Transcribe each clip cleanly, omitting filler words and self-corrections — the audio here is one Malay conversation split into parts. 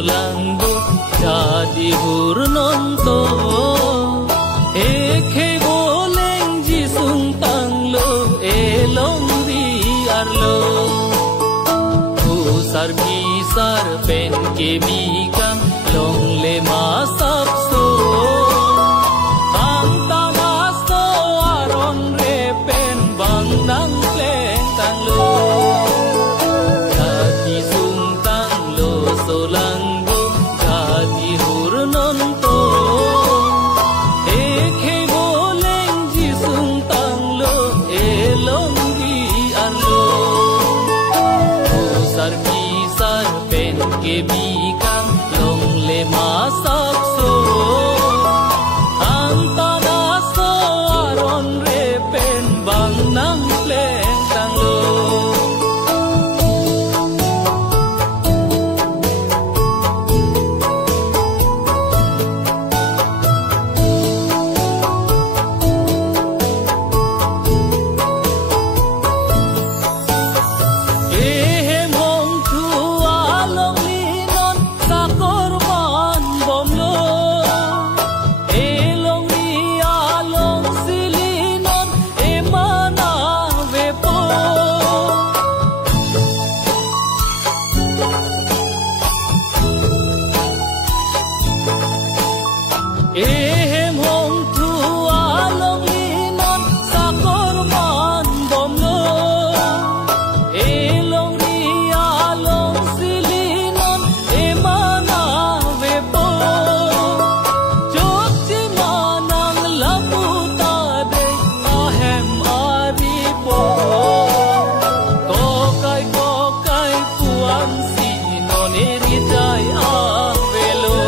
solanggo jadi hurnonto ekhe boleng jisung tanglo elong riarlo usar bisar pen ke bikang long le masapso anta masto aron re pen bang nang pleng tanglo jadi sung tanglo solanggo jadi hurnonto ekhe boleng jisung tanglo elong riarlo usar bisar pen ke bikang long le masapso anta naso aron re pen bang nang pleng tanglo ehem hong tu along linon sa korman bomlo elong ri along silinon emana vepo jok ji manang laputa de ahem aripo kokai puan sinon eri jai avelo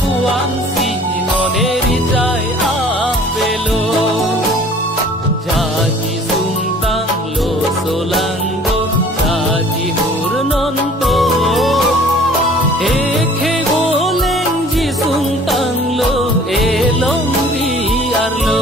puan sinon eri jai avelo jadi sung tanglo solanggo jadi hurnonto ekhe boleng ji sung tanglo elong riarlo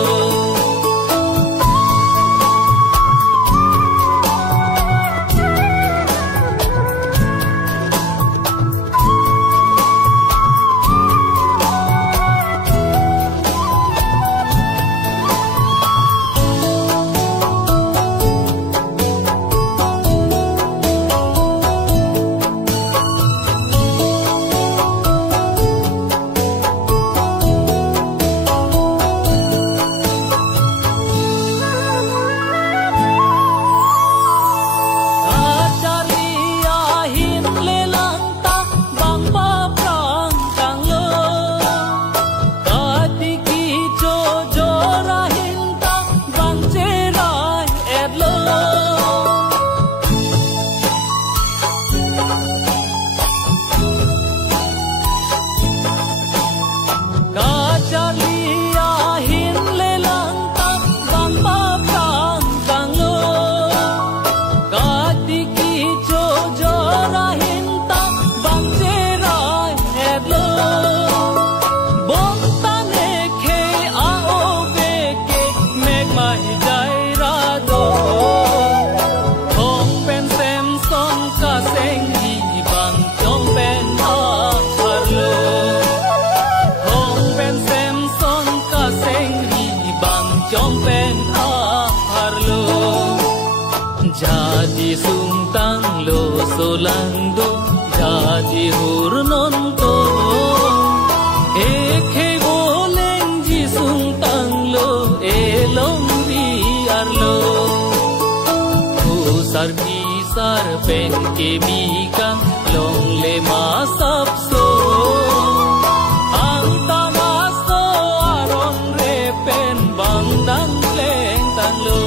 jompen aparlo jadi sung tanglo solanggo jadi hurnonto ekhe boleng ji sung tanglo elong riarlo usar bisar pen ke bikang long le masapso anta naso aron re pen bang nang pleng tanglo